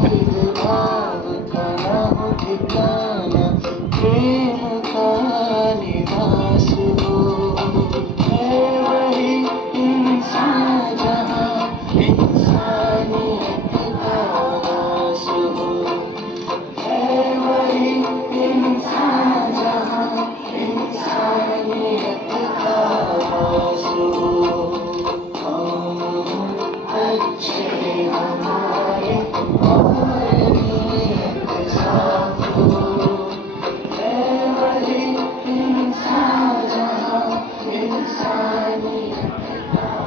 भेदभाव का न हो ठिकाना, प्रेम का निवास हो। है वही इंसान जहाँ इंसानियत का रास हो। है वही इंसान जहाँ इंसानियत का रास हो। अच्छे हमारे और नीयत साफ हो। है वही इंसान जहाँ इंसानियत का